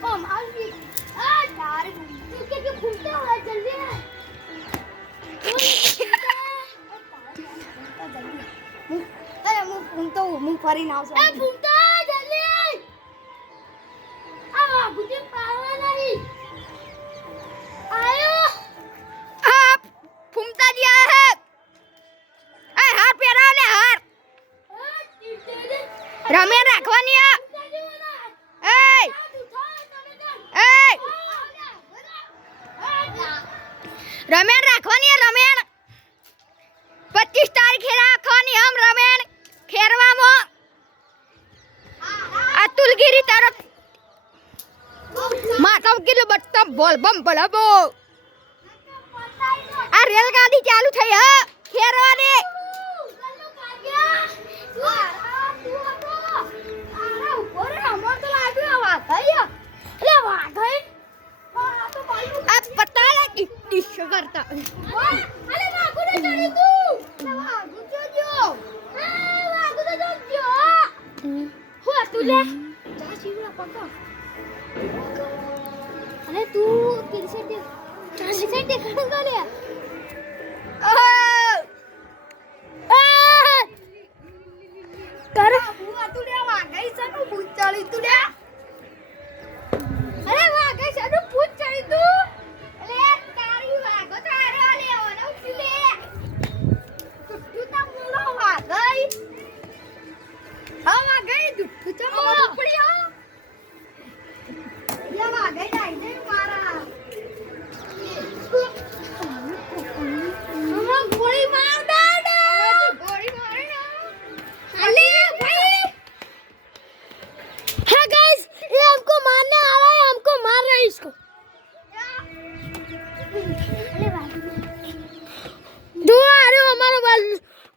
ओ मालवी आ यार तू क्या घूमता है जल्दी है अरे मुंह फरी ना ए घूमता जल्दी आ मुझे पावा नहीं आयो आप फूमता दिया है ए हार पेरा ले हार रमे રાખવાની આ એ એ રમેણ રાખવાની રમેણ 25 તારીખે રાખવાની હમ રમેણ ખેરવામાં અતુલગીરી તરફ માતા કિલો બટ્ટા બોલ બમ બળબો આ રેલગાડી ચાલુ થઈ હ ખેરવાની આ પતા લાગી ડિશ કરતા અરે વાગુ ને ચડી તું વાગુ જોજો વાગુ તો જોજો હો તું લે જા શિવરા પકડ અરે તું કિરસે દે કિરસે દે ખડંગા લે કર બુઆ તું લે વાગઈ સનું ભૂત ચડી તું લે અરે વાગઈ સનું ભૂત ચડી તું લે તારી વાગો તારે લે ઓનો લે તું તો મુડો વાગઈ હા વાગઈ તું તો મુડો પડ્યો યા વાગઈ જાય દે મારા હમણાં ગોળી માર દે ગોળી મારે ના अरे भाई है गाइस ये हमको मारने आ रहा है हमको मार रहा है इसको अरे भाई दो आ रहे हो हमारा बाल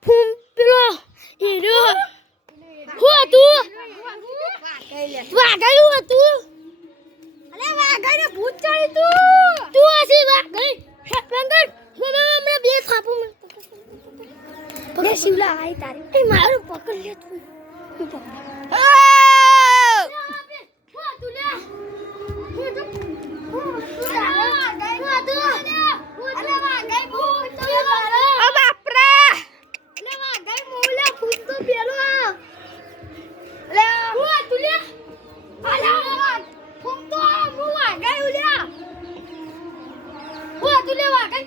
फूम पिलो हीरो हुआ तू वागई हुआ तू अरे वागई ने भूत चढ़ी तू ऐसी वागई पंगड़ हमरा बे खापू में पकड़ शिवला आई तारी ए मारो पकड़ ले तू पकड़ हुआ तू ले हुआ तू अरे वागई भूत तो मारो ओ બાપરા ले वागई मोला भूत तो पेलो ले हुआ तू ले अरे भूत तो मु वागई ले हुआ तू ले वागई